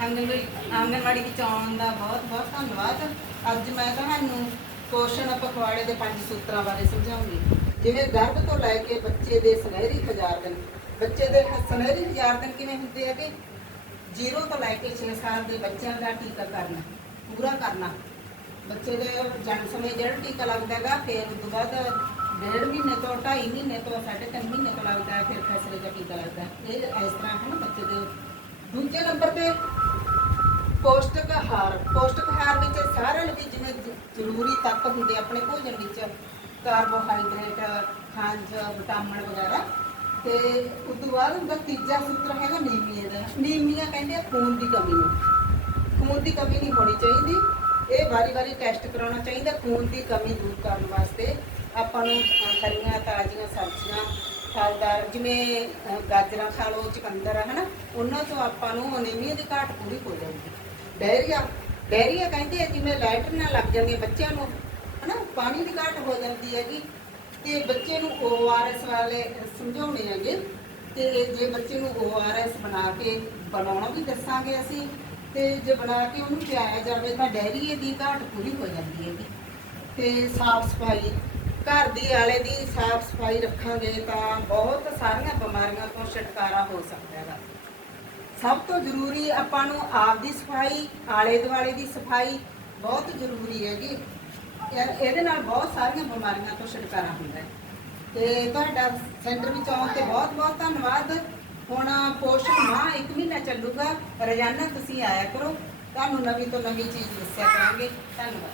ਆਂਗਨਵਾੜੀ ਆਂਗਨਵਾੜੀ ਵਿੱਚ ਆਉਣ ਦਾ ਬਹੁਤ ਬਹੁਤ ਧੰਨਵਾਦ। ਅੱਜ ਮੈਂ ਤੁਹਾਨੂੰ ਪੋਸ਼ਣ ਪਖਵਾੜੇ ਦੇ ਪੰਜ ਸੂਤਰਾਂ ਬਾਰੇ ਸਮਝਾਉਂਗੀ। ਜਿਵੇਂ ਗਰਭ ਤੋਂ ਲੈ ਕੇ ਬੱਚੇ ਦੇ ਸੁਨਹਿਰੀ ਹਜ਼ਾਰ ਦਿਨ ਬੱਚੇ ਦੇ ਸੁਨਹਿਰੀ ਹਜ਼ਾਰ ਦਿਨ ਕਿਵੇਂ ਹੁੰਦੇ ਹੈਗੇ? ਜ਼ੀਰੋ ਤੋਂ ਲੈ ਕੇ 6 ਸਾਲ ਦੇ ਬੱਚਿਆਂ ਦਾ ਟੀਕਾਕਰਨ, ਪੂਰਾ ਕਰਨਾ। ਬੱਚੇ ਦੇ ਜਨਮ ਸਮੇਂ ਜਿਹੜਾ ਟੀਕਾ ਲੱਗਦਾ ਹੈਗਾ, ਫਿਰ ਉਸ ਤੋਂ ਬਾਅਦ ਡੇਢ ਮਹੀਨੇ ਤੋਂ 2.5 ਮਹੀਨੇ ਤੋਂ 3.5 ਮਹੀਨੇ ਤੋਂ ਲੱਗਦਾ ਫਿਰ ਫੈਸਲੇ ਦਾ ਟੀਕਾ ਲੱਗਦਾ ਇਹ ਇਸ ਤਰ੍ਹਾਂ ਹੈ ਨਾ ਬੱਚੇ ਦੇ ਦੂਜੇ ਨੰਬਰ ਤੇ ਪੌਸ਼ਟਿਕ ਆਹਾਰ ਪੌਸ਼ਟਿਕ ਆਹਾਰ ਵਿੱਚ ਸਾਰਿਆਂ ਲਈ ਜਿਵੇਂ ਜ਼ਰੂਰੀ ਤੱਤ ਹੁੰਦੇ ਆਪਣੇ ਭੋਜਨ ਵਿੱਚ, ਕਾਰਬੋਹਾਈਡਰੇਟ ਖੰਡ ਵਿਟਾਮਿਨ ਵਗੈਰਾ। ਤੇ ਉਸ ਤੋਂ ਬਾਅਦ ਹੁੰਦਾ ਤੀਜਾ ਸੂਤਰ ਹੈਗਾ ਨੀਮੀਆ ਦਾ। ਨੀਮੀਆ ਕਹਿੰਦੇ ਆ ਖੂਨ ਦੀ ਕਮੀ ਨੂੰ। ਖੂਨ ਦੀ ਕਮੀ ਨਹੀਂ ਹੋਣੀ ਚਾਹੀਦੀ। ਇਹ ਵਾਰੀ-ਵਾਰੀ ਟੈਸਟ ਕਰਾਉਣਾ ਚਾਹੀਦਾ ਖੂਨ ਦੀ ਕਮੀ ਦੂਰ ਕਰਨ ਵਾਸਤੇ। ਆਪਾਂ ਨੂੰ ਹਰੀਆਂ, ਤਾਜ਼ੀਆਂ ਸਬਜ਼ੀਆਂ ਫਲਦਾਰ ਜਿਵੇਂ ਅ, ਗਾਜਰਾਂ ਖਾ ਲਓ ਚੁਕੰਦਰ ਆ ਹਨਾ? ਉਹਨਾਂ ਤੋਂ ਆਪਾਂ ਨੂੰ ਅਨੀਮੀਆ ਦੀ ਘਾਟ ਪੂਰੀ ਹੋ ਜਾਂਦੀ। ਡਾਇਰੀਆ ਡਾਇਰੀਆ ਕਹਿੰਦੇ ਆ ਜਿਵੇਂ ਲੈਟਰੀਨਾਂ ਲੱਗ ਜਾਂਦੀਆਂ ਬੱਚਿਆਂ ਨੂੰ ਹਨਾ? ਪਾਣੀ ਦੀ ਘਾਟ ਹੋ ਜਾਂਦੀ ਹੈਗੀ। ਤੇ ਬੱਚੇ ਨੂੰ ORS ਵਾਲੇ ਸਮਝਾਉਣੇ ਹੈਗੇ। ਤੇ ਜੇ ਬੱਚੇ ਨੂੰ ORS ਬਣਾ ਕੇ ਬਣਾਉਣਾ ਵੀ ਦੱਸਾਂਗੇ ਅਸੀਂ ਤੇ ਜੇ ਬਣਾ ਕੇ ਉਹਨੂੰ ਪਿਆਇਆ ਜਾਵੇ ਤਾਂ ਡੈਰੀਏ ਦੀ ਘਾਟ ਪੂਰੀ ਹੋ ਜਾਂਦੀ ਹੈਗੀ। ਤੇ ਸਾਫ਼ ਸਫ਼ਾਈ ਘਰ ਦੀ ਆਲੇ ਦੀ ਸਾਫ਼ ਸਫ਼ਾਈ ਰੱਖਾਂਗੇ ਤਾਂ ਬਹੁਤ ਸਾਰੀਆਂ ਬਿਮਾਰੀਆਂ ਤੋਂ ਛੁਟਕਾਰਾ ਹੋ ਸਕਦਾ ਹੈ ਸਭ ਤੋਂ ਜ਼ਰੂਰੀ ਆਪਾਂ ਨੂੰ ਆਪ ਦੀ ਸਫ਼ਾਈ, ਆਲੇ ਦੁਆਲੇ ਦੀ ਸਫ਼ਾਈ ਬਹੁਤ ਜ਼ਰੂਰੀ ਹੈਗੀ। ਇਹ- ਇਹਦੇ ਨਾਲ ਬਹੁਤ ਸਾਰੀਆਂ ਬਿਮਾਰੀਆਂ ਤੋਂ ਛੁਟਕਾਰਾ ਹੁੰਦਾ ਹੈ। ਤੇ ਤੁਹਾਡਾ ਸੈਂਟਰ ਵਿੱਚ ਆਉਣ ਤੇ ਬਹੁਤ ਬਹੁਤ ਧੰਨਵਾਦ। ਹੁਣ ਪੋਸ਼ਣ ਮਾਹ ਇੱਕ ਮਹੀਨਾ ਚੱਲੂਗਾ। ਰੋਜ਼ਾਨਾ ਤੁਸੀਂ ਆਇਆ ਕਰੋ। ਤੁਹਾਨੂੰ ਨਵੀਂ ਤੋਂ ਨਵੀਂ ਚੀਜ਼ ਦੱਸਿਆ ਕਰਾਂਗੇ। ਧੰਨਵਾਦ।